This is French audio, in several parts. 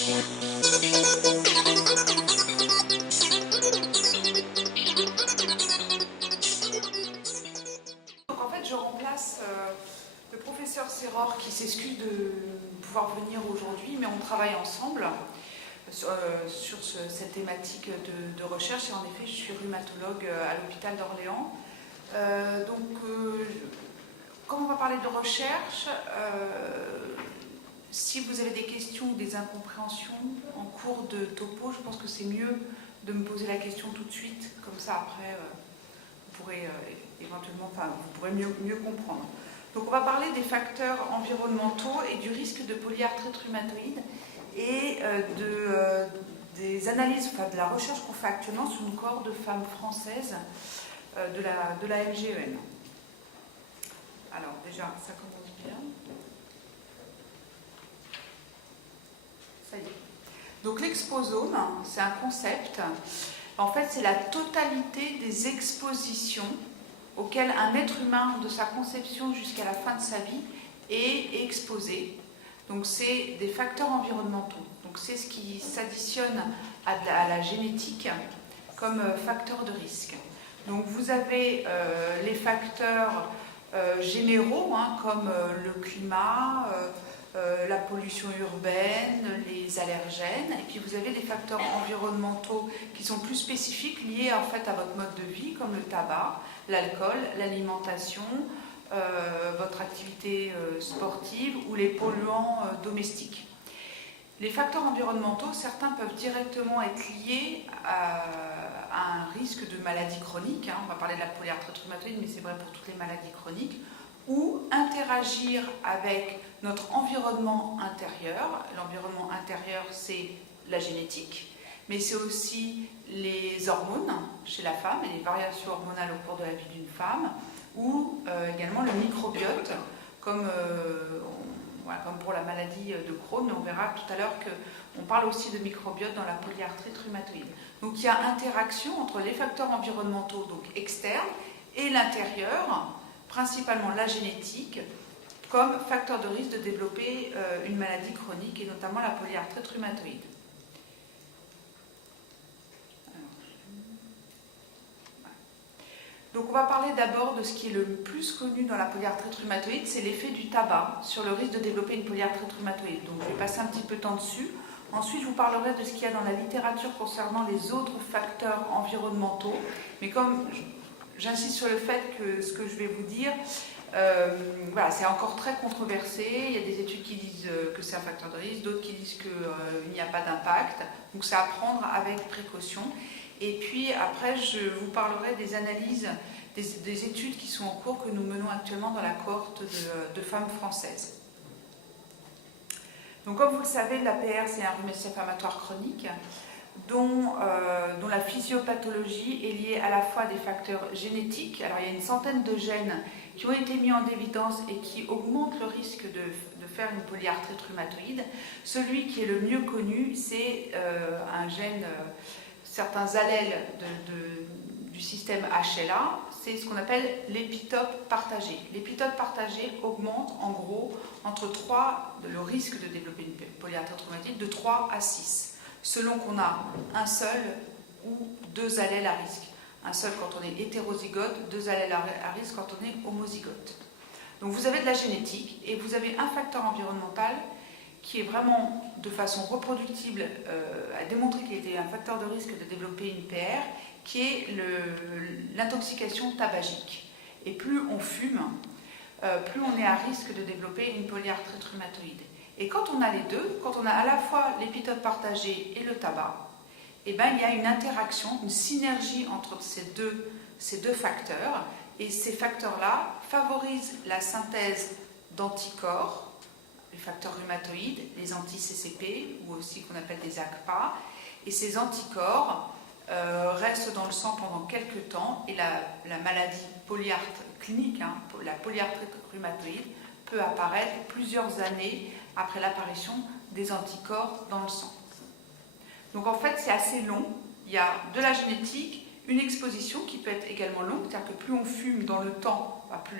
Donc en fait, je remplace le professeur Serror qui s'excuse de pouvoir venir aujourd'hui, mais on travaille ensemble sur cette thématique de recherche. Et en effet, je suis rhumatologue à l'hôpital d'Orléans. Comme on va parler de recherche, si vous avez des questions ou des incompréhensions en cours de topo, je pense que c'est mieux de me poser la question tout de suite, comme ça après vous pourrez vous pourrez mieux comprendre. Donc on va parler des facteurs environnementaux et du risque de polyarthrite rhumatoïde et des analyses, de la recherche qu'on fait actuellement sur une cohorte de femmes françaises de la MGEN. Alors déjà, ça commence bien. Ça y est. Donc l'exposome, c'est un concept. En fait, c'est la totalité des expositions auxquelles un être humain, de sa conception jusqu'à la fin de sa vie, est exposé. Donc c'est des facteurs environnementaux. Donc c'est ce qui s'additionne à la génétique comme facteur de risque. Donc vous avez les facteurs généraux, comme le climat, la pollution urbaine, les allergènes, et puis vous avez des facteurs environnementaux qui sont plus spécifiques, liés en fait à votre mode de vie, comme le tabac, l'alcool, l'alimentation, votre activité sportive ou les polluants domestiques. Les facteurs environnementaux, certains peuvent directement être liés à un risque de maladie chronique. On va parler de la polyarthrite rhumatoïde, mais c'est vrai pour toutes les maladies chroniques, ou interagir avec notre environnement intérieur. L'environnement intérieur, c'est la génétique, mais c'est aussi les hormones chez la femme et les variations hormonales au cours de la vie d'une femme, ou également le microbiote, comme pour la maladie de Crohn, mais on verra tout à l'heure qu'on parle aussi de microbiote dans la polyarthrite rhumatoïde. Donc il y a interaction entre les facteurs environnementaux, donc externes, et l'intérieur, principalement la génétique, comme facteur de risque de développer une maladie chronique, et notamment la polyarthrite rhumatoïde. Donc on va parler d'abord de ce qui est le plus connu dans la polyarthrite rhumatoïde, c'est l'effet du tabac sur le risque de développer une polyarthrite rhumatoïde. Donc je vais passer un petit peu de temps dessus. Ensuite, je vous parlerai de ce qu'il y a dans la littérature concernant les autres facteurs environnementaux. Mais comme j'insiste sur le fait que ce que je vais vous dire, c'est encore très controversé. Il y a des études qui disent que c'est un facteur de risque, d'autres qui disent qu'il n'y a pas d'impact. Donc c'est à prendre avec précaution. Et puis après, je vous parlerai des analyses, des études qui sont en cours, que nous menons actuellement dans la cohorte de femmes françaises. Donc comme vous le savez, l'APR, c'est un rhumatisme inflammatoire chronique dont la physiopathologie est liée à la fois à des facteurs génétiques. Alors il y a une centaine de gènes qui ont été mis en évidence et qui augmentent le risque de faire une polyarthrite rhumatoïde. Celui qui est le mieux connu, c'est un gène... certains allèles du système HLA, c'est ce qu'on appelle l'épitope partagé. L'épitope partagé augmente en gros le risque de développer une polyarthrite rhumatoïde de 3 à 6, selon qu'on a un seul ou deux allèles à risque. Un seul quand on est hétérozygote, deux allèles à risque quand on est homozygote. Donc vous avez de la génétique et vous avez un facteur environnemental qui est vraiment de façon reproductible a démontré qu'il était un facteur de risque de développer une PR, qui est l'intoxication tabagique. Et plus on fume, plus on est à risque de développer une polyarthrite rhumatoïde. Et quand on a les deux, quand on a à la fois l'épitope partagé et le tabac, il y a une interaction, une synergie entre ces deux facteurs, et ces facteurs-là favorisent la synthèse d'anticorps, les facteurs rhumatoïdes, les anti-CCP, ou aussi qu'on appelle des ACPA, et ces anticorps restent dans le sang pendant quelques temps, et la maladie clinique, la polyarthrite rhumatoïde, peut apparaître plusieurs années après l'apparition des anticorps dans le sang. Donc en fait, c'est assez long. Il y a de la génétique, une exposition qui peut être également longue, c'est-à-dire que plus on fume dans le temps, plus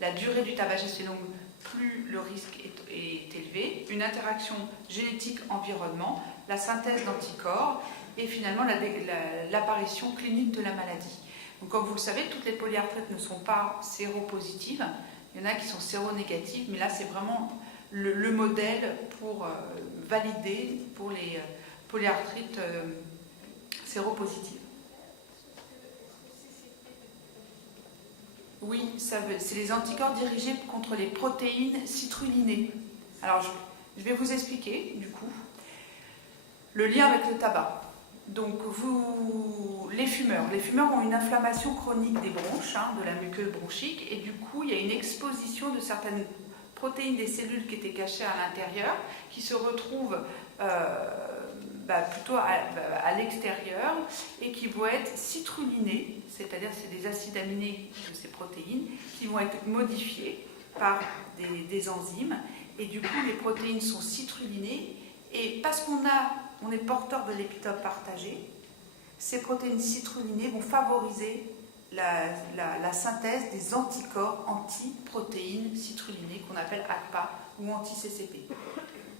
la durée du tabagisme est longue, plus le risque est élevé. Une interaction génétique-environnement, la synthèse d'anticorps et finalement l'apparition clinique de la maladie. Donc, comme vous le savez, toutes les polyarthrites ne sont pas séropositives. Il y en a qui sont séronégatives, mais là, c'est vraiment le modèle pour valider pour les polyarthrites séropositives. Oui, c'est les anticorps dirigés contre les protéines citrullinées. Alors, je vais vous expliquer, du coup, le lien avec le tabac. Donc, les fumeurs ont une inflammation chronique des bronches, de la muqueuse bronchique, et du coup, il y a une exposition de certaines protéines des cellules qui étaient cachées à l'intérieur, qui se retrouvent plutôt à l'extérieur et qui vont être citrullinées, c'est-à-dire c'est des acides aminés de ces protéines qui vont être modifiés par des enzymes, et du coup, les protéines sont citrullinées, et parce qu'on est porteur de l'épitope partagé, ces protéines citrullinées vont favoriser la synthèse des anticorps anti-protéines citrullinées qu'on appelle ACPA ou anti-CCP.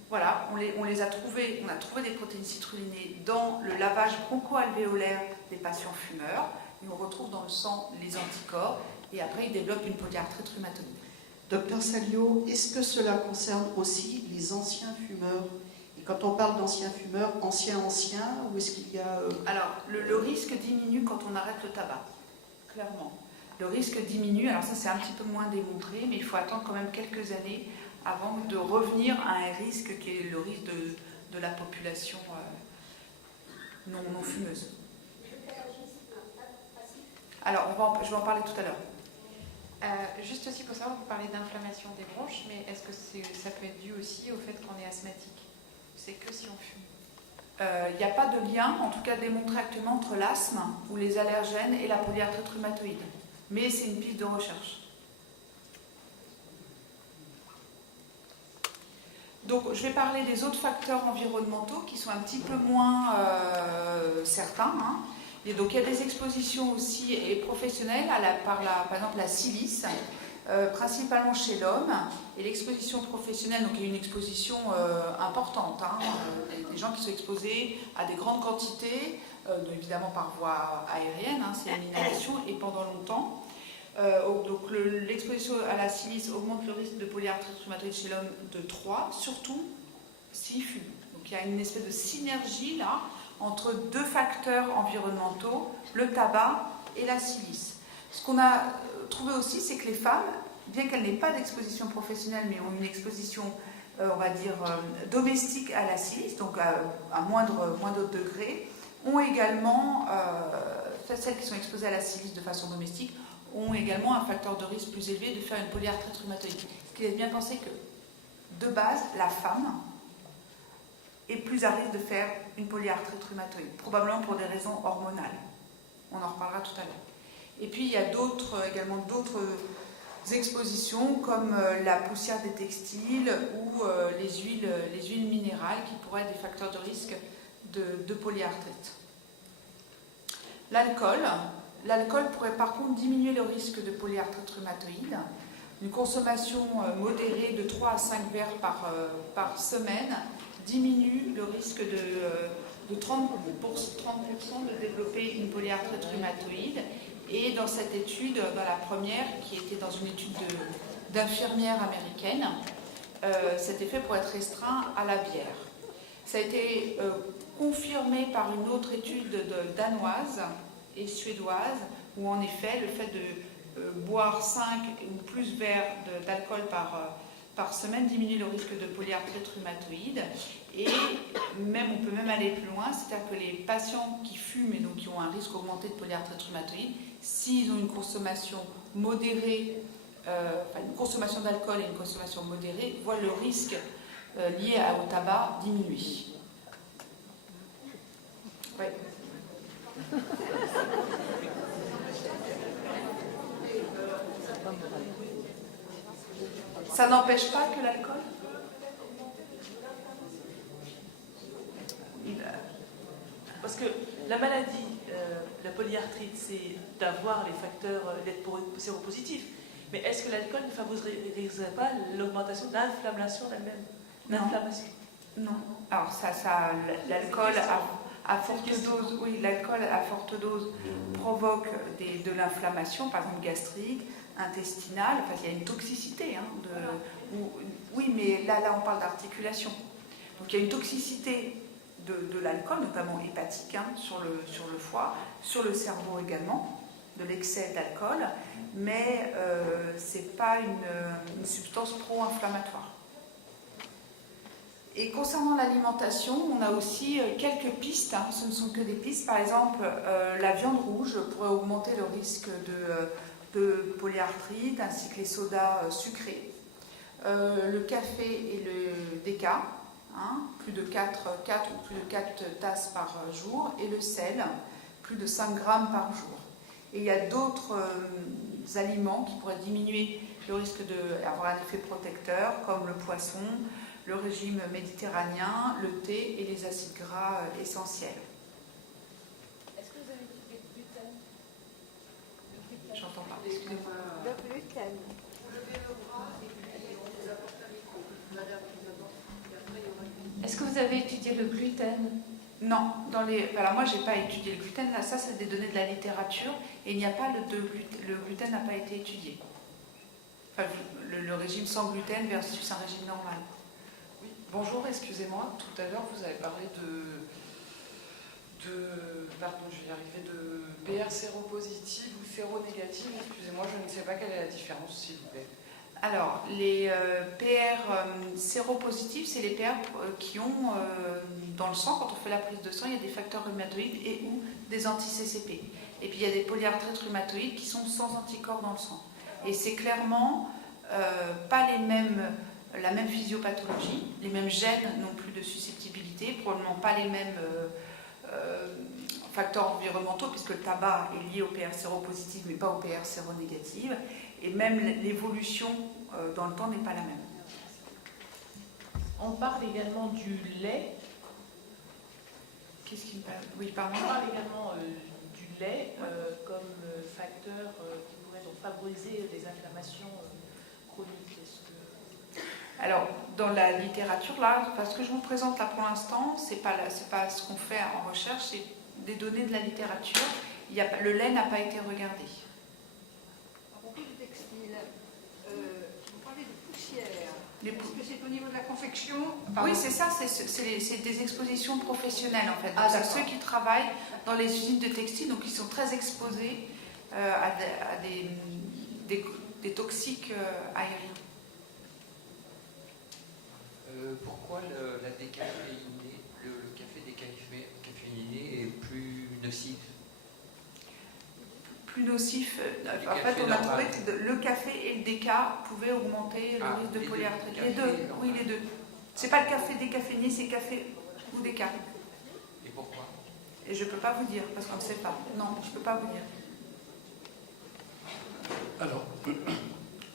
Voilà, on a trouvé des protéines citrullinées dans le lavage broncho-alvéolaire des patients fumeurs, et on retrouve dans le sang les anticorps, et après ils développent une polyarthrite rhumatoïde. Docteur Salio, est-ce que cela concerne aussi les anciens fumeurs? Et quand on parle d'anciens fumeurs, anciens, ou est-ce qu'il y a... Alors, le risque diminue quand on arrête le tabac, clairement. Le risque diminue, alors ça c'est un petit peu moins démontré, mais il faut attendre quand même quelques années avant de revenir à un risque qui est le risque de la population non fumeuse. Alors, je vais en parler tout à l'heure. Juste aussi pour savoir, vous parlez d'inflammation des bronches, mais est-ce que ça peut être dû aussi au fait qu'on est asthmatique? C'est que si on fume? Il n'y a pas de lien, en tout cas démontré actuellement, entre l'asthme ou les allergènes et la polyarthrite rhumatoïde. Mais c'est une piste de recherche. Donc, je vais parler des autres facteurs environnementaux qui sont un petit peu moins certains. Et donc, il y a des expositions aussi et professionnelles par exemple la silice, principalement chez l'homme. Et l'exposition professionnelle, donc il y a une exposition importante. Des gens qui sont exposés à des grandes quantités, évidemment par voie aérienne, c'est une inhalation, et pendant longtemps. Donc l'exposition à la silice augmente le risque de polyarthrite rhumatoïde chez l'homme de 3, surtout s'il fume. Donc il y a une espèce de synergie là entre deux facteurs environnementaux, le tabac et la silice. Ce qu'on a trouvé aussi, c'est que les femmes, bien qu'elles n'aient pas d'exposition professionnelle, mais ont une exposition, on va dire, domestique à la silice, donc à moindre degré, ont également, celles qui sont exposées à la silice de façon domestique, ont également un facteur de risque plus élevé de faire une polyarthrite rhumatoïde. Ce qui laisse bien penser que, de base, la femme est plus à risque de faire une polyarthrite rhumatoïde, probablement pour des raisons hormonales. On en reparlera tout à l'heure. Et puis, il y a également d'autres expositions, comme la poussière des textiles ou les huiles minérales, qui pourraient être des facteurs de risque de polyarthrite. L'alcool pourrait par contre diminuer le risque de polyarthrite rhumatoïde. Une consommation modérée de 3 à 5 verres par semaine diminue le risque de 30% de développer une polyarthrite rhumatoïde. Et dans cette étude, dans la première, qui était dans une étude d'infirmières américaines, cet effet pourrait être restreint à la bière. Ça a été confirmé par une autre étude danoise et suédoise, où en effet le fait de boire 5 ou plus verres d'alcool par semaine diminue le risque de polyarthrite rhumatoïde. Et on peut même aller plus loin, c'est-à-dire que les patients qui fument et donc qui ont un risque augmenté de polyarthrite rhumatoïde, s'ils ont une consommation modérée, une consommation d'alcool et une consommation modérée, voient le risque lié au tabac diminuer. Oui. Ça n'empêche pas que l'alcool? Parce que la maladie, la polyarthrite, c'est d'avoir les facteurs, d'être séropositif. Mais est-ce que l'alcool ne favoriserait pas l'augmentation de l'inflammation elle-même? Non. L'inflammation. Non. Alors l'alcool à forte dose, oui, l'alcool à forte dose provoque de l'inflammation, par exemple gastrique, intestinale. Enfin, il y a une toxicité. Oui, mais là, on parle d'articulation. Donc il y a une toxicité de l'alcool, notamment hépatique, sur le foie, sur le cerveau également, de l'excès d'alcool, mais ce n'est pas une substance pro-inflammatoire. Et concernant l'alimentation, on a aussi quelques pistes, ce ne sont que des pistes. Par exemple, la viande rouge pourrait augmenter le risque de polyarthrite, ainsi que les sodas sucrés. Le café et le déca, plus de 4 ou plus de 4 tasses par jour, et le sel, plus de 5 grammes par jour. Et il y a d'autres aliments qui pourraient diminuer le risque d'avoir un effet protecteur, comme le poisson, le régime méditerranéen, le thé et les acides gras essentiels. Est-ce que vous avez étudié le gluten? J'entends pas, excusez-moi. Le gluten. Est-ce que vous avez étudié le gluten? Non, alors moi j'ai pas étudié le gluten, là ça c'est des données de la littérature et il n'y a pas le gluten n'a pas été étudié. Enfin, le régime sans gluten versus un régime normal. Oui, bonjour, excusez-moi, tout à l'heure vous avez parlé pardon, je vais y arriver, de PR séropositive ou séronégative, excusez-moi, je ne sais pas quelle est la différence, s'il vous plaît. Alors, les PR séropositifs, c'est les PR qui ont dans le sang, quand on fait la prise de sang, il y a des facteurs rhumatoïdes et ou des anti-CCP. Et puis il y a des polyarthrites rhumatoïdes qui sont sans anticorps dans le sang. Et c'est clairement pas la même physiopathologie, les mêmes gènes non plus de susceptibilité, probablement pas les mêmes facteurs environnementaux, puisque le tabac est lié au PR séropositif, mais pas au PR séronégatif. Et même l'évolution dans le temps n'est pas la même. On parle également du lait. Qu'est-ce qui me parle? Oui, pardon. On parle également du lait comme facteur qui pourrait donc favoriser les inflammations chroniques. Alors, dans la littérature, là, ce que je vous présente là pour l'instant, c'est pas ce qu'on fait en recherche, c'est des données de la littérature. Le lait n'a pas été regardé. Vous parlez de poussière. Est-ce que c'est au niveau de la confection? Oui, c'est ça, c'est des expositions professionnelles en fait. Ah, ceux qui travaillent dans les usines de textile, donc ils sont très exposés à des toxiques aériens. Pourquoi la décaféinée, le café décaféiné est plus nocif? Plus nocif. En fait, on a trouvé que le café et le déca pouvaient augmenter le risque de polyarthrite. Les deux, oui, les deux. C'est pas le café décaféiné, c'est café ou déca. Et pourquoi? Et je peux pas vous dire, parce qu'on ne sait pas. Non, je peux pas vous dire. Alors,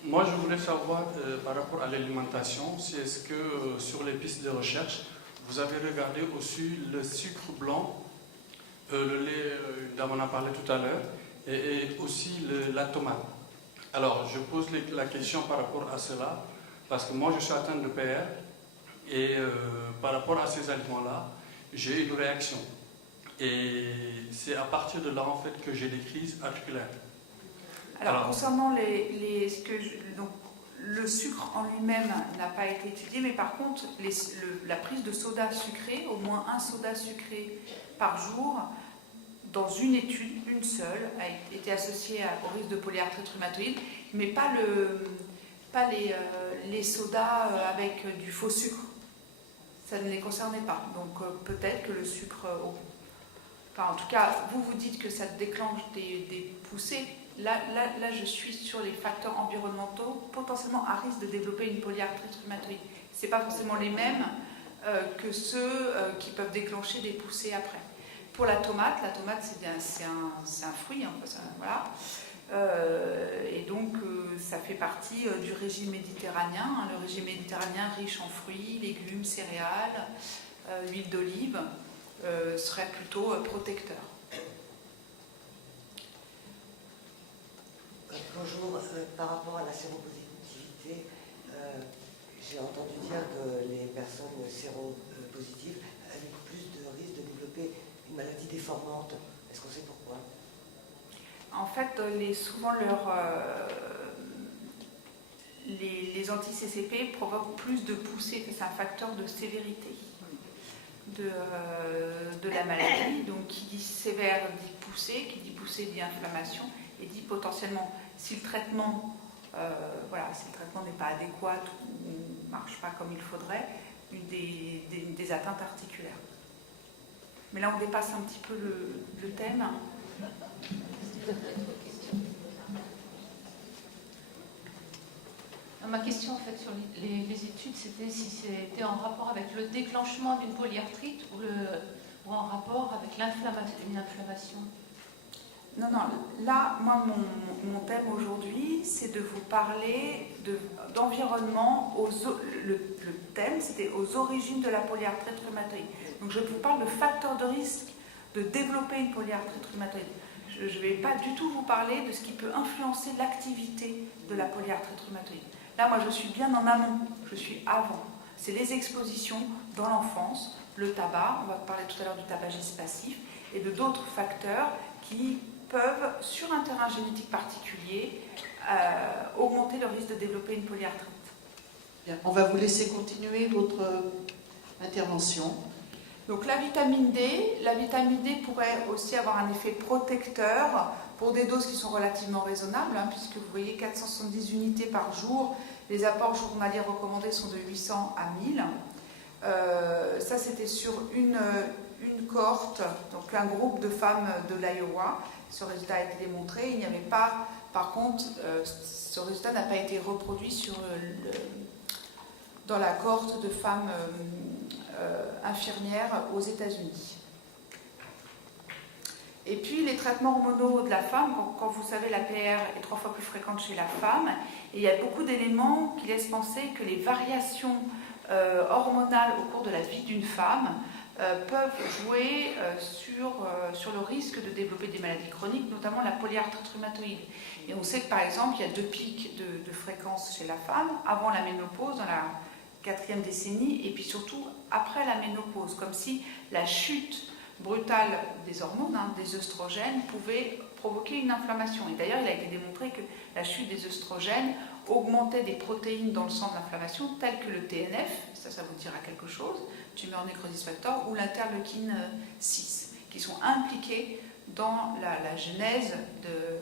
moi je voulais savoir par rapport à l'alimentation, si est-ce que sur les pistes de recherche, vous avez regardé aussi le sucre blanc, le lait, dont on a parlé tout à l'heure, et aussi la tomate. Alors, je pose la question par rapport à cela, parce que moi, je suis atteint de PR, et par rapport à ces aliments-là, j'ai une réaction. Et c'est à partir de là, en fait, que j'ai des crises articulaires. Alors concernant donc, le sucre en lui-même n'a pas été étudié, mais par contre, la prise de soda sucré, au moins un soda sucré par jour, dans une étude, une seule, a été associée au risque de polyarthrite rhumatoïde, mais pas les sodas avec du faux sucre. Ça ne les concernait pas. Donc peut-être que le sucre... Enfin, en tout cas, vous dites que ça déclenche des poussées. Là, je suis sur les facteurs environnementaux potentiellement à risque de développer une polyarthrite rhumatoïde. Ce n'est pas forcément les mêmes que ceux qui peuvent déclencher des poussées après. Pour la tomate c'est un fruit, voilà. Et donc ça fait partie du régime méditerranéen. Le régime méditerranéen riche en fruits, légumes, céréales, huile d'olive serait plutôt protecteur. Quand Bonjour. Par rapport à la séropositivité, j'ai entendu dire que les personnes séropositives avaient plus de risque de développer une maladie déformante. Est-ce qu'on sait pourquoi? En fait, souvent les anti-CCP provoquent plus de poussée, c'est un facteur de sévérité de la maladie. Donc qui dit sévère dit poussée, qui dit poussée dit inflammation, et dit potentiellement, si le traitement n'est pas adéquat ou ne marche pas comme il faudrait, des atteintes articulaires. Mais là on dépasse un petit peu le thème. Ma question en fait sur les études, c'était si c'était en rapport avec le déclenchement d'une polyarthrite ou en rapport avec une inflammation. Non, là, moi, mon thème aujourd'hui, c'est de vous parler d'environnement. Le thème, c'était aux origines de la polyarthrite rhumatoïde. Donc, je vous parle de facteurs de risque de développer une polyarthrite rhumatoïde. Je ne vais pas du tout vous parler de ce qui peut influencer l'activité de la polyarthrite rhumatoïde. Là, moi, je suis bien en amont, je suis avant. C'est les expositions dans l'enfance, le tabac, on va parler tout à l'heure du tabagisme passif, et de d'autres facteurs qui peuvent, sur un terrain génétique particulier, augmenter le risque de développer une polyarthrite. Bien, on va vous laisser continuer votre intervention. Donc la vitamine D pourrait aussi avoir un effet protecteur pour des doses qui sont relativement raisonnables, puisque vous voyez 470 unités par jour, les apports journaliers recommandés sont de 800 à 1000. Ça c'était sur une cohorte, donc un groupe de femmes de l'Iowa. Ce résultat a été démontré. Il n'y avait pas, par contre, ce résultat n'a pas été reproduit dans la cohorte de femmes infirmières aux États-Unis. Et puis les traitements hormonaux de la femme, quand vous savez la PR est 3 fois plus fréquente chez la femme, et il y a beaucoup d'éléments qui laissent penser que les variations hormonales au cours de la vie d'une femme peuvent jouer sur le risque de développer des maladies chroniques, notamment la polyarthrite rhumatoïde. Et on sait que par exemple, il y a 2 pics de fréquence chez la femme, avant la ménopause, dans la 4e décennie, et puis surtout après la ménopause, comme si la chute brutale des hormones, des œstrogènes, pouvait provoquer une inflammation. Et d'ailleurs, il a été démontré que la chute des œstrogènes augmentait des protéines dans le sang de l'inflammation, telles que le TNF, ça vous dira quelque chose, tumeur necrosis factor, ou l'interleukine 6, qui sont impliqués dans la genèse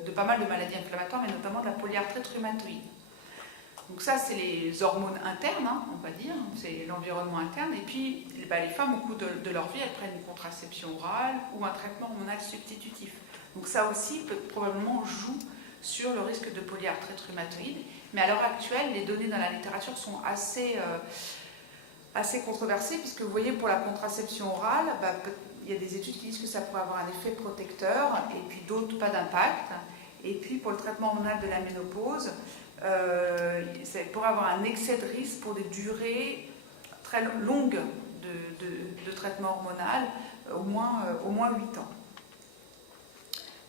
de pas mal de maladies inflammatoires, mais notamment de la polyarthrite rhumatoïde. Donc ça, c'est les hormones internes, on va dire, c'est l'environnement interne. Et puis, les femmes, au cours de leur vie, elles prennent une contraception orale ou un traitement hormonal substitutif. Donc ça aussi, probablement, joue sur le risque de polyarthrite rhumatoïde. Mais à l'heure actuelle, les données dans la littérature sont assez controversées, puisque vous voyez, pour la contraception orale, il y a des études qui disent que ça pourrait avoir un effet protecteur, et puis d'autres, pas d'impact. Et puis, pour le traitement hormonal de la ménopause, ça pourrait avoir un excès de risque pour des durées très longues de traitement hormonal, au moins 8 ans.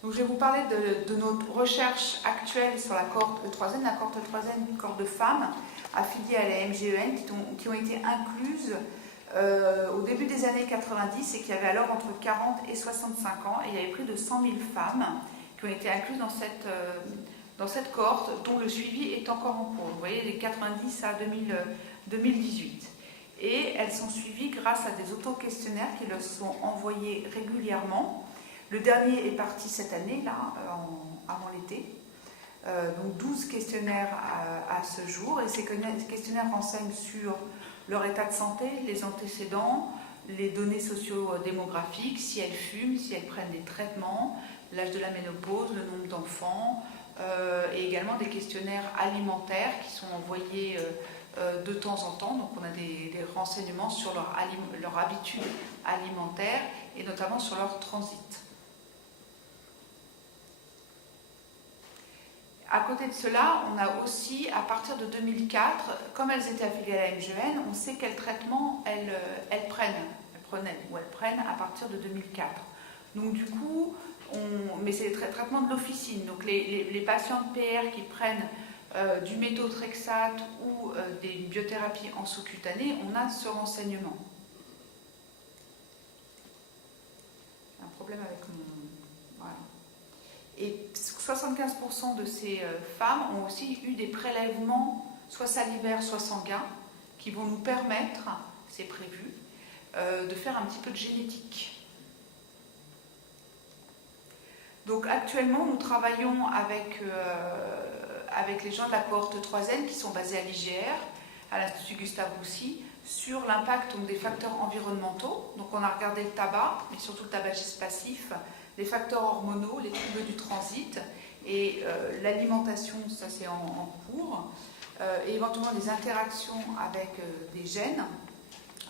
Donc, je vais vous parler de notre recherche actuelle sur la cohorte E3N. La cohorte E3N, une cohorte de femmes affiliées à la MGEN qui ont été incluses au début des années 90 et qui avaient alors entre 40 et 65 ans. Et il y avait plus de 100 000 femmes qui ont été incluses dans cette cohorte dont le suivi est encore en cours. Vous voyez, les 90 à 2018. Et elles sont suivies grâce à des auto-questionnaires qui leur sont envoyés régulièrement. Le dernier est parti cette année, là, avant l'été. Donc 12 questionnaires à ce jour. Et ces questionnaires renseignent sur leur état de santé, les antécédents, les données socio-démographiques, si elles fument, si elles prennent des traitements, l'âge de la ménopause, le nombre d'enfants, et également des questionnaires alimentaires qui sont envoyés de temps en temps. Donc on a des renseignements sur leur habitude alimentaire et notamment sur leur transit. À côté de cela, on a aussi, à partir de 2004, comme elles étaient affiliées à la MGEN, on sait quel traitement elles prennent à partir de 2004. Donc du coup, mais c'est le traitement de l'officine. Donc les patients de PR qui prennent du méthotrexate ou des biothérapies en sous-cutané, on a ce renseignement. Un problème avec mon... Voilà. Et 75% de ces femmes ont aussi eu des prélèvements, soit salivaires, soit sanguins, qui vont nous permettre, c'est prévu, de faire un petit peu de génétique. Donc actuellement, nous travaillons avec les gens de la cohorte 3N qui sont basés à l'IGR, à l'Institut Gustave Roussy, sur l'impact des facteurs environnementaux. Donc on a regardé le tabac, mais surtout le tabagisme passif, les facteurs hormonaux, les troubles du transit et l'alimentation, ça c'est en cours, et éventuellement des interactions avec des gènes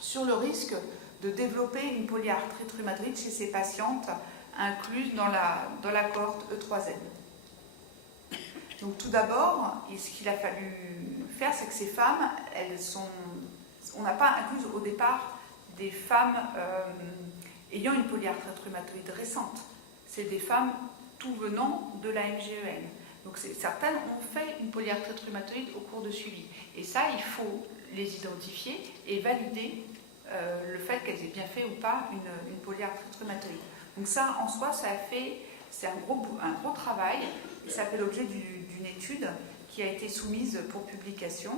sur le risque de développer une polyarthrite rhumatoïde chez ces patientes incluses dans la cohorte E3N. Donc tout d'abord, ce qu'il a fallu faire, c'est que ces femmes, on n'a pas inclus au départ des femmes ayant une polyarthrite rhumatoïde récente. C'est des femmes tout venant de la MGEN. Donc certaines ont fait une polyarthrite rhumatoïde au cours de suivi. Et ça, il faut les identifier et valider le fait qu'elles aient bien fait ou pas une polyarthrite rhumatoïde. Donc ça, en soi, c'est un gros travail, et ça fait l'objet d'une étude qui a été soumise pour publication.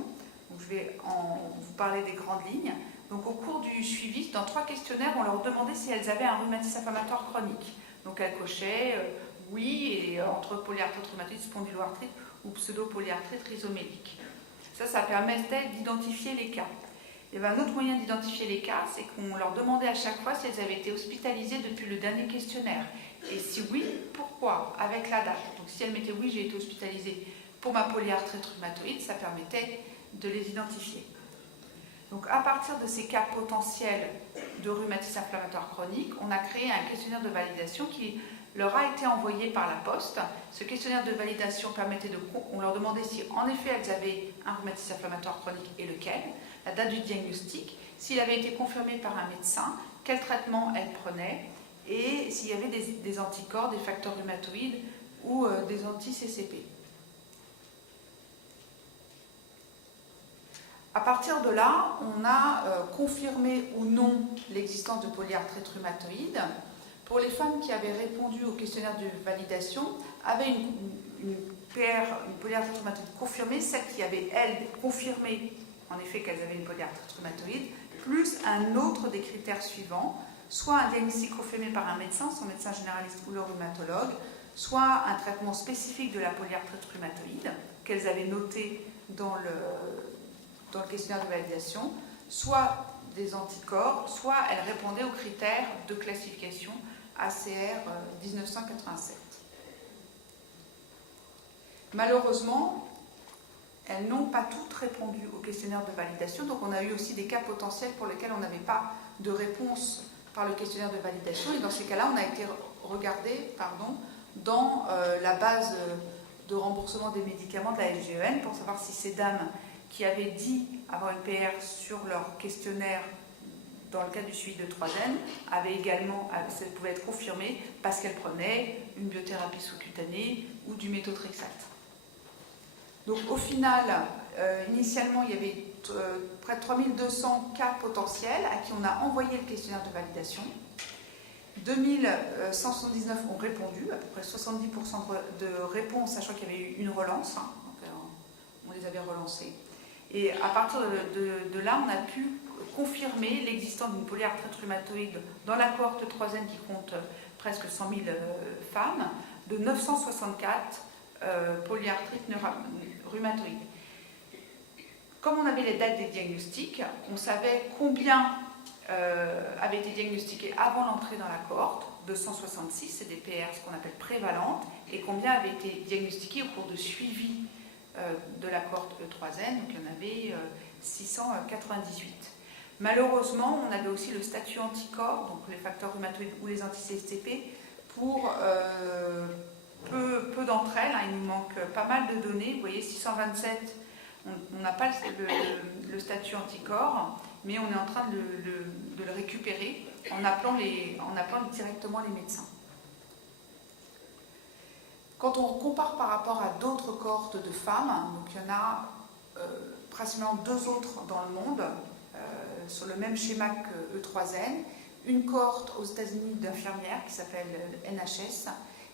Donc je vais vous parler des grandes lignes. Donc au cours du suivi, dans 3 questionnaires, on leur demandait si elles avaient un rhumatisme inflammatoire chronique. Donc elles cochaient oui, et entre polyarthrite rhumatoïde, spondyloarthrite ou pseudo-polyarthrite rhizomélique. Ça permettait d'identifier les cas. Il y avait un autre moyen d'identifier les cas, c'est qu'on leur demandait à chaque fois si elles avaient été hospitalisées depuis le dernier questionnaire. Et si oui, pourquoi, avec la date. Donc si elles mettaient oui, j'ai été hospitalisée pour ma polyarthrite rhumatoïde, ça permettait de les identifier. Donc à partir de ces cas potentiels de rhumatisme inflammatoire chronique, on a créé un questionnaire de validation qui leur a été envoyé par la poste. Ce questionnaire de validation permettait on leur demandait si en effet elles avaient un rhumatisme inflammatoire chronique et lequel, la date du diagnostic, s'il avait été confirmé par un médecin, quel traitement elles prenaient et s'il y avait des anticorps, des facteurs rhumatoïdes ou des anti-CCP. À partir de là, on a confirmé ou non l'existence de polyarthrite rhumatoïde. Pour les femmes qui avaient répondu au questionnaire de validation, avaient une polyarthrite rhumatoïde confirmée, celles qui avaient, elles, confirmé en effet qu'elles avaient une polyarthrite rhumatoïde, plus un autre des critères suivants, soit un diagnostic confirmé par un médecin, son médecin généraliste ou le rhumatologue, soit un traitement spécifique de la polyarthrite rhumatoïde, qu'elles avaient noté dans le questionnaire de validation, soit des anticorps, soit elles répondaient aux critères de classification ACR 1987. Malheureusement, elles n'ont pas toutes répondu au questionnaire de validation, donc on a eu aussi des cas potentiels pour lesquels on n'avait pas de réponse par le questionnaire de validation, et dans ces cas-là, on a été regardé dans la base de remboursement des médicaments de la FGEN pour savoir si ces dames qui avaient dit avoir une PR sur leur questionnaire dans le cadre du suivi de 3N, avaient également, ça pouvait être confirmé parce qu'elles prenaient une biothérapie sous-cutanée ou du méthotrexate. Donc au final, initialement, il y avait près de 3200 cas potentiels à qui on a envoyé le questionnaire de validation. 2179 ont répondu, à peu près 70% de réponses, sachant qu'il y avait eu une relance, on les avait relancés. Et à partir de là, on a pu confirmer l'existence d'une polyarthrite rhumatoïde dans la cohorte 3N qui compte presque 100 000 femmes, de 964 polyarthrites rhumatoïdes. Comme on avait les dates des diagnostics, on savait combien avaient été diagnostiqués avant l'entrée dans la cohorte, 266, c'est des PR, ce qu'on appelle prévalentes, et combien avaient été diagnostiqués au cours de suivi de la cohorte E3N, donc il y en avait 698. Malheureusement, on avait aussi le statut anticorps, donc les facteurs rhumatoïdes ou les anti-CSTP, pour peu d'entre elles. Il nous manque pas mal de données. Vous voyez, 627, on n'a pas le statut anticorps, mais on est en train de le récupérer en appelant directement les médecins. Quand on compare par rapport à d'autres cohortes de femmes, donc il y en a principalement 2 autres dans le monde, sur le même schéma que E3N, une cohorte aux États-Unis d'infirmières qui s'appelle NHS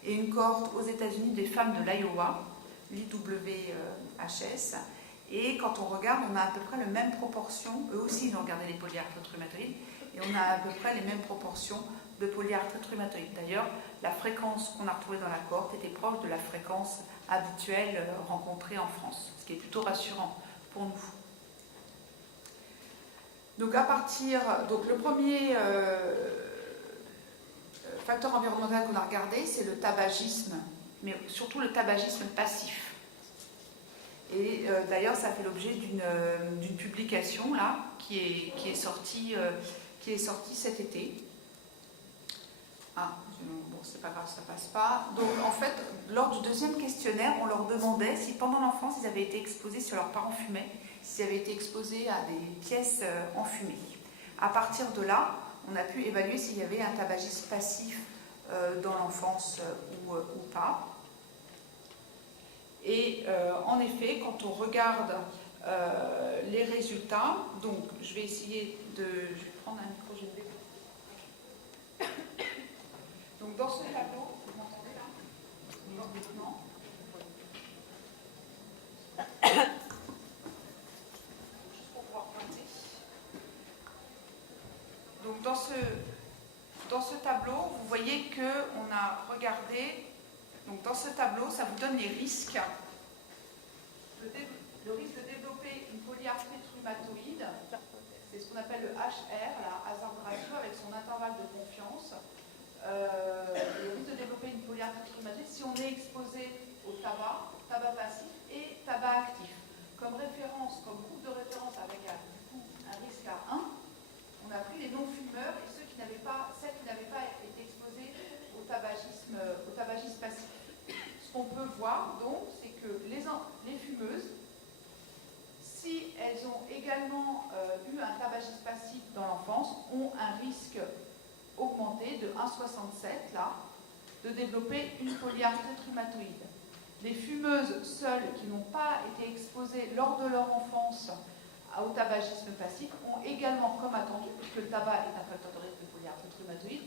et une cohorte aux États-Unis des femmes de l'Iowa, l'IWHS. Et quand on regarde, on a à peu près la même proportion, eux aussi ils ont regardé les polyarthrite rhumatoïde, et on a à peu près les mêmes proportions de polyarthrite rhumatoïde. D'ailleurs, la fréquence qu'on a retrouvée dans la cohorte était proche de la fréquence habituelle rencontrée en France, ce qui est plutôt rassurant pour nous. Donc le premier facteur environnemental qu'on a regardé, c'est le tabagisme, mais surtout le tabagisme passif. Et d'ailleurs, ça a fait l'objet d'une publication là, qui est sortie cet été. Ah, bon, c'est pas grave, ça passe pas. Donc, en fait, lors du 2e questionnaire, on leur demandait si pendant l'enfance, ils avaient été exposés, si leurs parents fumaient, s'ils avaient été exposés à des pièces enfumées. À partir de là, on a pu évaluer s'il y avait un tabagisme passif dans l'enfance ou pas. Et en effet, quand on regarde les résultats, donc je vais essayer de... Je vais prendre un micro, je vais... Donc dans ce tableau, vous m'entendez là? Non. Juste pour pouvoir pointer. Donc dans ce tableau, vous voyez qu'on a regardé, donc dans ce tableau, ça vous donne les risques. Le risque de développer une polyarthrite rhumatoïde, c'est ce qu'on appelle le HR, la hazard ratio, avec son intervalle de confiance. Le risque de développer une polyarthrite rhumatoïde si on est exposé au tabac passif et tabac actif. Comme référence, comme groupe de référence avec un risque à 1, on a pris les non-fumeurs et celles qui n'avaient pas été exposées au tabagisme passif. Ce qu'on peut voir donc, c'est que les fumeuses, si elles ont également eu un tabagisme passif dans l'enfance, ont un risque augmenté de 1,67 là, de développer une polyarthrite rhumatoïde. Les fumeuses seules qui n'ont pas été exposées lors de leur enfance au tabagisme passif ont également, comme attendu, puisque le tabac est un facteur de risque de polyarthrite rhumatoïde,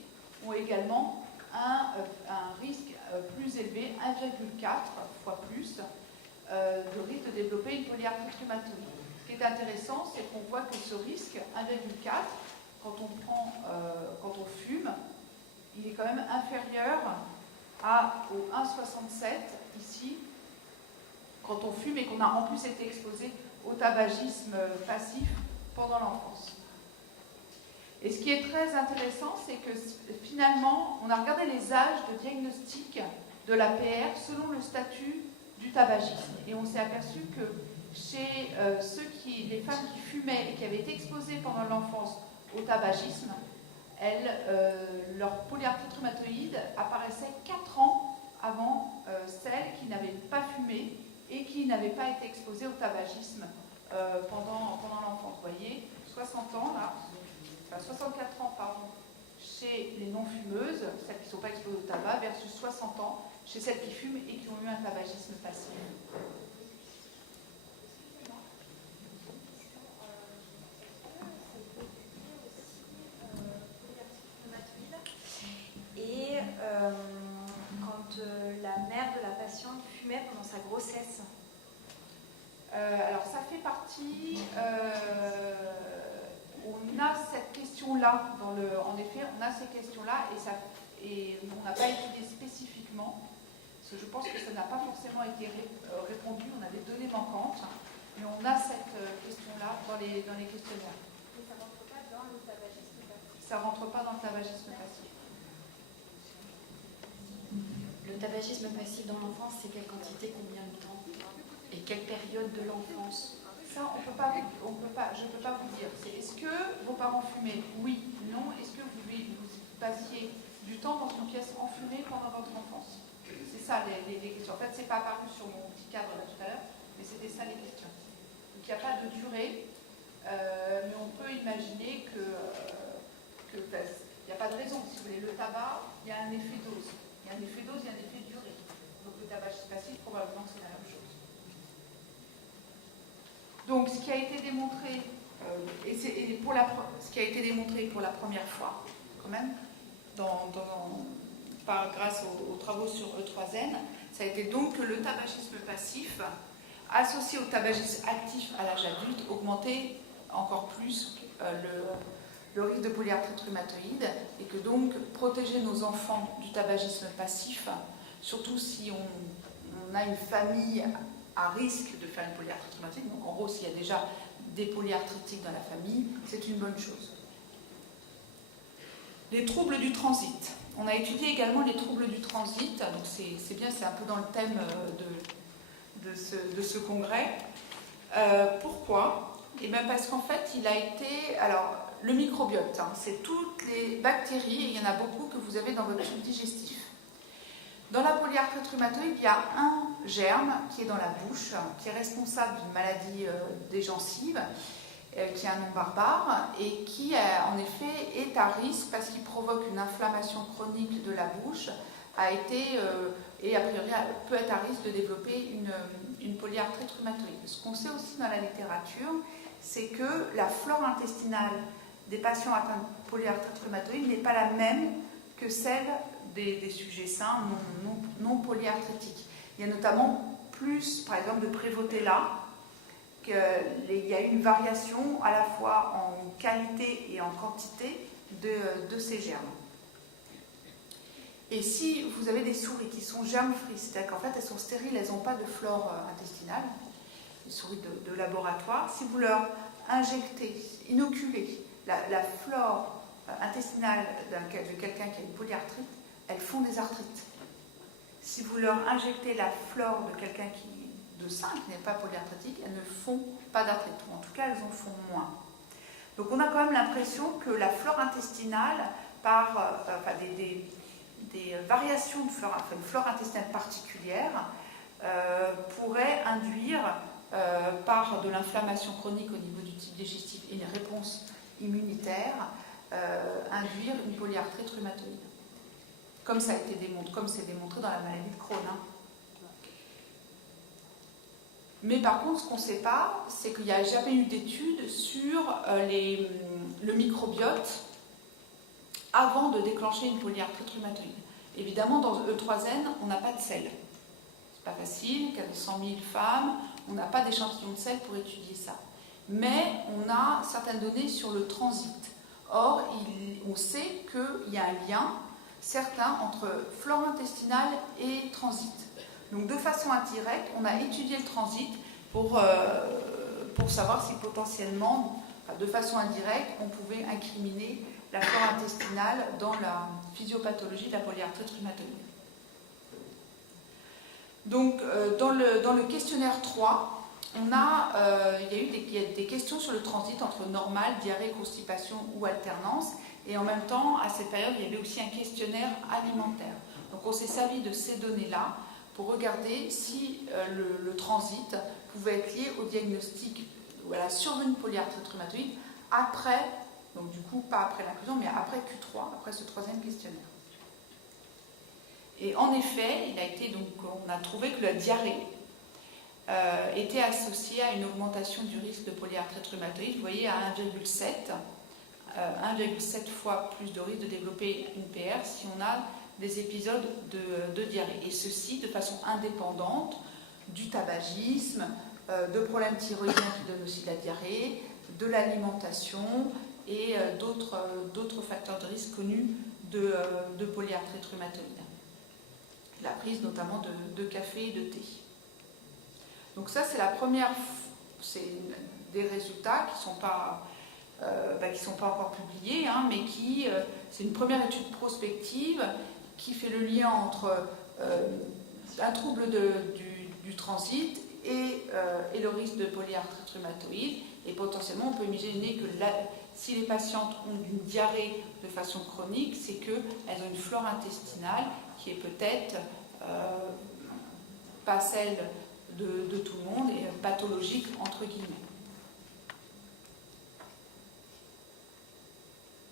ont également un risque plus élevé, 1,4 fois plus, de risque de développer une polyarthrite rhumatoïde. Ce qui est intéressant, c'est qu'on voit que ce risque, 1,4, quand on fume, il est quand même inférieur au 1,67 ici, quand on fume et qu'on a en plus été exposé au tabagisme passif pendant l'enfance. Et ce qui est très intéressant, c'est que finalement, on a regardé les âges de diagnostic de la PR selon le statut du tabagisme. Et on s'est aperçu que chez les femmes qui fumaient et qui avaient été exposées pendant l'enfance au tabagisme, leur polyarthrite rhumatoïde apparaissait 4 ans avant celles qui n'avaient pas fumé et qui n'avaient pas été exposées au tabagisme pendant l'enfance. Vous voyez, 60 ans là, enfin 64 ans pardon, chez les non-fumeuses, celles qui ne sont pas exposées au tabac, versus 60 ans chez celles qui fument et qui ont eu un tabagisme passif. Et quand la mère de la patiente fumait pendant sa grossesse. Alors ça fait partie, on a cette question-là, en effet on a ces questions-là et on n'a pas étudié spécifiquement, parce que je pense que ça n'a pas forcément été répondu, on a des données manquantes, mais on a cette question-là dans les questionnaires. Mais ça ne rentre pas dans le tabagisme passif. Ça ne rentre pas dans le tabagisme passif. Le tabagisme passif dans l'enfance, c'est quelle quantité, combien de temps? Et quelle période de l'enfance? Ça, je ne peux pas vous dire. Est-ce que vos parents fumaient? Oui, non. Est-ce que vous passiez du temps dans une pièce enfumée pendant votre enfance? C'est ça les questions. En fait, ce n'est pas apparu sur mon petit cadre là tout à l'heure, mais c'était ça les questions. Donc il n'y a pas de durée, mais on peut imaginer que il n'y a pas de raison. Si vous voulez, le tabac, il y a un effet dose. Il y a un effet dose, il y a un effet durée. Donc le tabagisme passif, probablement c'est la même chose. Donc ce qui a été démontré, ce qui a été démontré pour la première fois, quand même, grâce aux travaux sur E3N, ça a été donc que le tabagisme passif, associé au tabagisme actif à l'âge adulte, augmentait encore plus le risque de polyarthrite rhumatoïde, et que donc protéger nos enfants du tabagisme passif, surtout si on a une famille à risque de faire une polyarthrite rhumatoïde, donc en gros s'il y a déjà des polyarthritiques dans la famille, c'est une bonne chose. Les troubles du transit. On a étudié également les troubles du transit, donc c'est bien, c'est un peu dans le thème de ce congrès. Pourquoi ? Et bien parce qu'en fait, il a été... Alors, le microbiote, hein, c'est toutes les bactéries, et il y en a beaucoup que vous avez dans votre tube digestif. Dans la polyarthrite rhumatoïde, il y a un germe qui est dans la bouche, qui est responsable d'une maladie des gencives, qui a un nom barbare, et qui, en effet, est à risque parce qu'il provoque une inflammation chronique de la bouche, et a priori peut être à risque de développer une polyarthrite rhumatoïde. Ce qu'on sait aussi dans la littérature, c'est que la flore intestinale des patients atteints de polyarthrite rhumatoïde n'est pas la même que celle des sujets sains non polyarthritiques. Il y a notamment plus, par exemple, de Prévotella, qu'il y a une variation à la fois en qualité et en quantité de ces germes. Et si vous avez des souris qui sont germe-free, c'est-à-dire qu'en fait elles sont stériles, elles n'ont pas de flore intestinale, les souris de laboratoire, si vous leur injectez, inoculez la flore intestinale de quelqu'un qui a une polyarthrite, elles font des arthrites. Si vous leur injectez la flore de quelqu'un de sain, qui n'est pas polyarthritique, elles ne font pas d'arthrite, ou en tout cas elles en font moins. Donc on a quand même l'impression que la flore intestinale, des variations de flore, une flore intestinale particulière, pourrait induire, par de l'inflammation chronique au niveau du type digestif et une réponse immunitaire, induire une polyarthrite rhumatoïde. Comme ça a été démontré, comme c'est démontré dans la maladie de Crohn. Mais par contre, ce qu'on ne sait pas, c'est qu'il n'y a jamais eu d'études sur le microbiote avant de déclencher une polyarthrite rhumatoïde. Évidemment, dans E3N, on n'a pas de sel. C'est pas facile, 400 000 femmes, on n'a pas d'échantillon de sel pour étudier ça. Mais on a certaines données sur le transit. Or, on sait qu'il y a un lien certain entre flore intestinale et transit. Donc, de façon indirecte, on a étudié le transit pour savoir si potentiellement, de façon indirecte, on pouvait incriminer la flore intestinale dans la physiopathologie de la polyarthrite rhumatoïde. Donc, dans le questionnaire 3, il y a eu des questions sur le transit entre normal, diarrhée, constipation ou alternance. Et en même temps, à cette période, il y avait aussi un questionnaire alimentaire. Donc, on s'est servi de ces données-là pour regarder si le transit pouvait être lié au diagnostic ou à la survenue de polyarthrite rhumatoïde après, donc du coup, pas après l'inclusion, mais après Q3, après ce troisième questionnaire. Et en effet, on a trouvé que la diarrhée était associée à une augmentation du risque de polyarthrite rhumatoïde, vous voyez, à 1,7 fois plus de risque de développer une PR si on a des épisodes de diarrhée. Et ceci de façon indépendante du tabagisme, de problèmes thyroïdiens qui donnent aussi de la diarrhée, de l'alimentation et d'autres facteurs de risque connus de polyarthrite rhumatoïde. La prise notamment de café et de thé. Donc ça, c'est c'est des résultats qui ne sont pas encore publiés, hein, mais c'est une première étude prospective qui fait le lien entre un trouble du transit et le risque de polyarthrite rhumatoïde. Et potentiellement, on peut imaginer que si les patientes ont une diarrhée de façon chronique, c'est qu'elles ont une flore intestinale qui est peut-être pas celle de tout le monde et pathologique entre guillemets.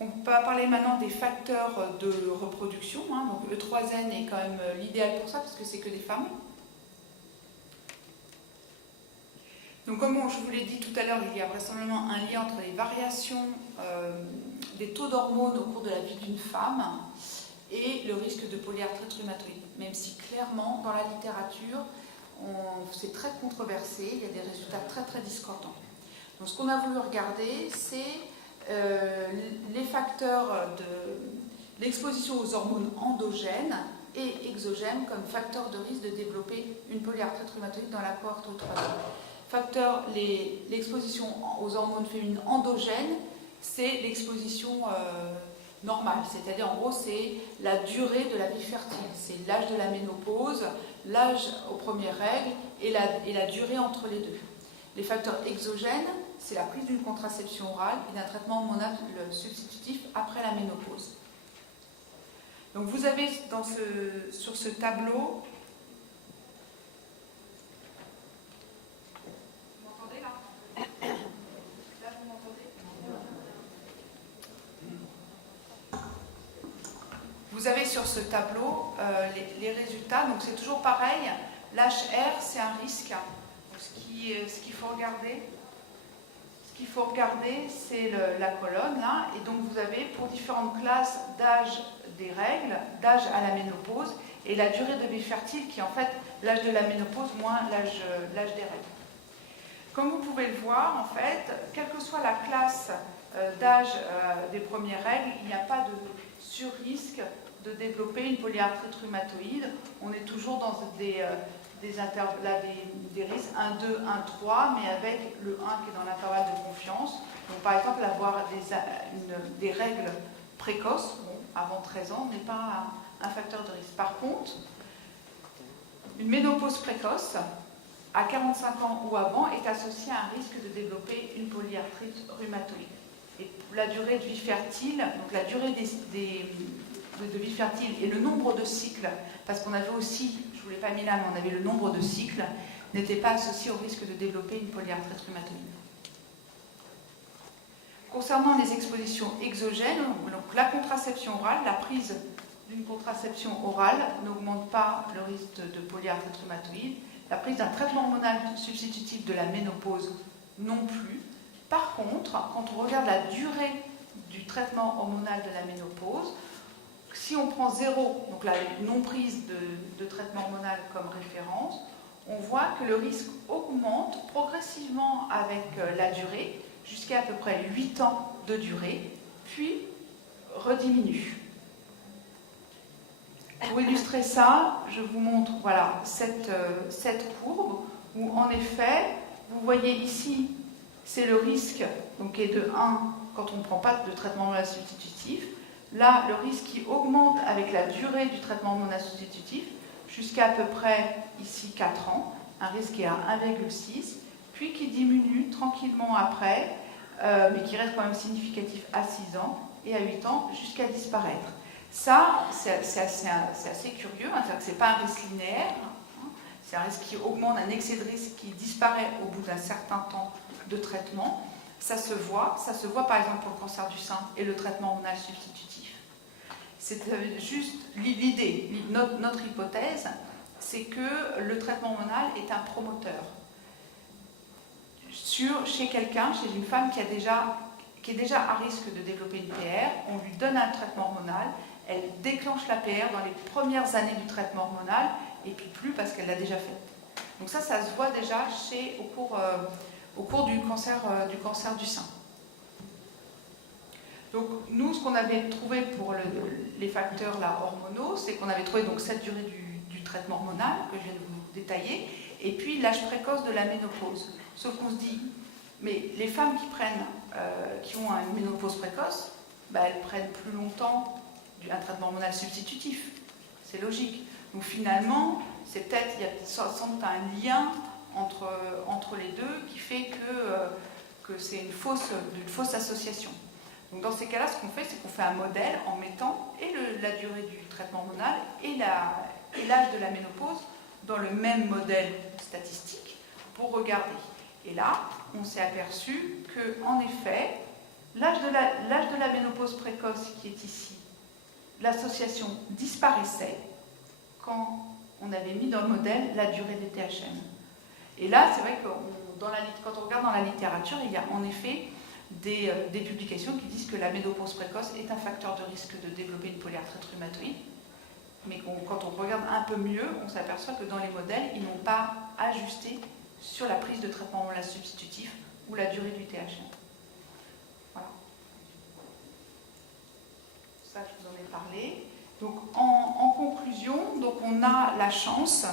On va parler maintenant des facteurs de reproduction. Donc E3N est quand même l'idéal pour ça, parce que c'est que des femmes. Donc comme je vous l'ai dit tout à l'heure, il y a vraisemblablement un lien entre les variations des taux d'hormones au cours de la vie d'une femme et le risque de polyarthrite rhumatoïde. Même si clairement, dans la littérature, c'est très controversé, il y a des résultats très très discordants. Donc ce qu'on a voulu regarder, c'est les facteurs de l'exposition aux hormones endogènes et exogènes comme facteurs de risque de développer une polyarthrite rhumatoïde dans la cohorte E3. L'exposition aux hormones féminines endogènes, c'est l'exposition normale, c'est-à-dire en gros c'est la durée de la vie fertile, c'est l'âge de la ménopause, l'âge aux premières règles et la durée entre les deux. Les facteurs exogènes, c'est la prise d'une contraception orale et d'un traitement hormonal substitutif après la ménopause. Donc vous avez sur ce tableau, vous m'entendez là ? Là vous m'entendez ? Vous avez sur ce tableau les résultats, donc c'est toujours pareil, l'HR c'est un risque. Donc, ce qu'il faut regarder, c'est la colonne là, et donc vous avez pour différentes classes d'âge des règles, d'âge à la ménopause, et la durée de vie fertile qui est en fait l'âge de la ménopause moins l'âge des règles. Comme vous pouvez le voir, en fait, quelle que soit la classe d'âge des premières règles, il n'y a pas de sur-risque de développer une polyarthrite rhumatoïde. On est toujours dans des risques 1, 2, 1, 3, mais avec le 1 qui est dans l'intervalle de confiance. Donc par exemple, avoir des règles précoces, avant 13 ans, n'est pas un facteur de risque. Par contre, une ménopause précoce, à 45 ans ou avant, est associée à un risque de développer une polyarthrite rhumatoïde. Et la durée de vie fertile, donc la durée de vie fertile et le nombre de cycles, parce qu'on avait aussi, je ne vous l'ai pas mis là, mais on avait le nombre de cycles, n'était pas associé au risque de développer une polyarthrite rhumatoïde. Concernant les expositions exogènes, donc la contraception orale, la prise d'une contraception orale n'augmente pas le risque de polyarthrite rhumatoïde. La prise d'un traitement hormonal substitutif de la ménopause non plus. Par contre, quand on regarde la durée du traitement hormonal de la ménopause, si on prend 0, donc la non-prise de traitement hormonal comme référence, on voit que le risque augmente progressivement avec la durée, jusqu'à peu près 8 ans de durée, puis rediminue. Pour illustrer ça, je vous montre voilà, cette courbe, où en effet, vous voyez ici, c'est le risque donc, qui est de 1 quand on ne prend pas de traitement hormonal substitutif. Là, le risque qui augmente avec la durée du traitement hormonal substitutif, jusqu'à peu près, ici, 4 ans, un risque qui est à 1,6, puis qui diminue tranquillement après, mais qui reste quand même significatif à 6 ans, et à 8 ans, jusqu'à disparaître. Ça, c'est assez curieux, hein, c'est-à-dire que ce n'est pas un risque linéaire, hein, c'est un risque qui augmente, un excès de risque qui disparaît au bout d'un certain temps de traitement. Ça se voit par exemple pour le cancer du sein et le traitement hormonal substitutif. C'est juste l'idée, notre hypothèse, c'est que le traitement hormonal est un promoteur. Chez quelqu'un, chez une femme qui est déjà à risque de développer une PR, on lui donne un traitement hormonal, elle déclenche la PR dans les premières années du traitement hormonal, et puis plus parce qu'elle l'a déjà fait. Donc ça se voit déjà au cours du cancer du sein. Donc nous, ce qu'on avait trouvé pour les facteurs là, hormonaux, c'est qu'on avait trouvé donc, cette durée du traitement hormonal, que je viens de vous détailler, et puis l'âge précoce de la ménopause. Sauf qu'on se dit, mais les femmes qui ont une ménopause précoce, elles prennent plus longtemps un traitement hormonal substitutif. C'est logique. Donc finalement, il y a sans doute un lien entre les deux qui fait que c'est une fausse association. Donc dans ces cas-là, ce qu'on fait, c'est qu'on fait un modèle en mettant la durée du traitement hormonal et l'âge de la ménopause dans le même modèle statistique pour regarder. Et là, on s'est aperçu qu'en effet, l'âge de la ménopause précoce qui est ici, l'association disparaissait quand on avait mis dans le modèle la durée des THM. Et là, c'est vrai que quand on regarde dans la littérature, il y a en effet des publications qui disent que la ménopause précoce est un facteur de risque de développer une polyarthrite rhumatoïde. Mais quand on regarde un peu mieux, on s'aperçoit que dans les modèles, ils n'ont pas ajusté sur la prise de traitement hormonal substitutif ou la durée du THM. Voilà. Ça, je vous en ai parlé. Donc, en conclusion, donc on a la chance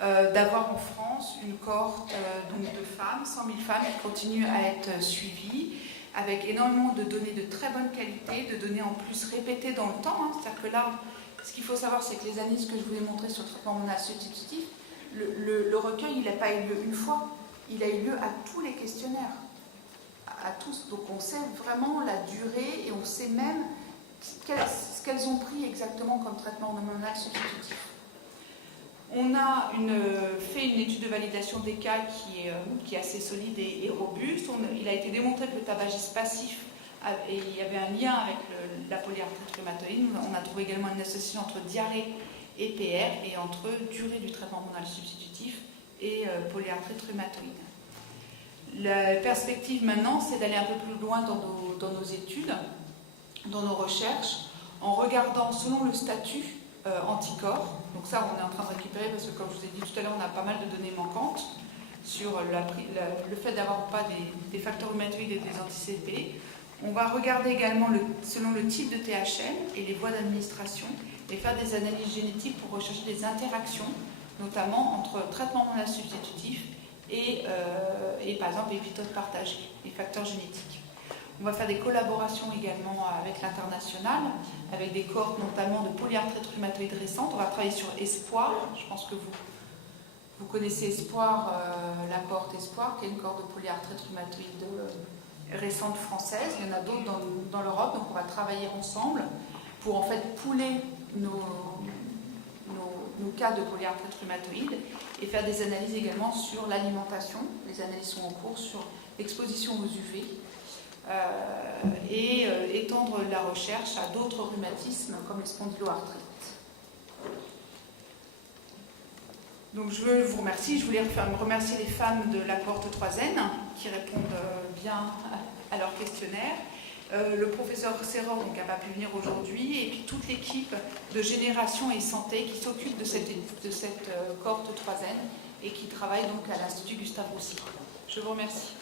d'avoir en France une cohorte de femmes, 100 000 femmes qui continuent à être suivies, avec énormément de données de très bonne qualité, de données en plus répétées dans le temps. C'est-à-dire que là, ce qu'il faut savoir, c'est que les analyses que je vous ai montrées sur le traitement hormonal substitutif, le recueil, il n'a pas eu lieu une fois, il a eu lieu à tous les questionnaires, à tous. Donc on sait vraiment la durée et on sait même ce qu'elles ont pris exactement comme traitement hormonal substitutif. On a fait une étude de validation des cas qui est assez solide et robuste. Il a été démontré que le tabagisme passif, et il y avait un lien avec la polyarthrite rhumatoïde. On a trouvé également une association entre diarrhée et PR et entre durée du traitement hormonal substitutif et polyarthrite rhumatoïde. La perspective maintenant, c'est d'aller un peu plus loin dans nos études, dans nos recherches, en regardant selon le statut anticorps. Donc ça, on est en train de récupérer parce que, comme je vous ai dit tout à l'heure, on a pas mal de données manquantes sur le fait d'avoir pas des facteurs rhumatoïdes et des anti-CP. On va regarder également selon le type de THM et les voies d'administration et faire des analyses génétiques pour rechercher des interactions, notamment entre traitement hormonal substitutif et par exemple épitope partagé, les facteurs génétiques. On va faire des collaborations également avec l'international, avec des cohortes notamment de polyarthrite rhumatoïde récente. On va travailler sur Espoir. Je pense que vous connaissez Espoir, la cohorte Espoir, qui est une cohorte de polyarthrite rhumatoïde récente française. Il y en a d'autres dans l'Europe, donc on va travailler ensemble pour en fait pouler nos cas de polyarthrite rhumatoïde et faire des analyses également sur l'alimentation. Les analyses sont en cours sur l'exposition aux UV. Et étendre la recherche à d'autres rhumatismes comme les spondyloarthrites. Donc je veux vous remercier. Je voulais remercier les femmes de la cohorte 3N qui répondent bien à leur questionnaire. Le professeur Serror n'a pas pu venir aujourd'hui, et puis toute l'équipe de Génération et Santé qui s'occupe de cette cohorte 3N et qui travaille donc à l'Institut Gustave Roussy. Je vous remercie.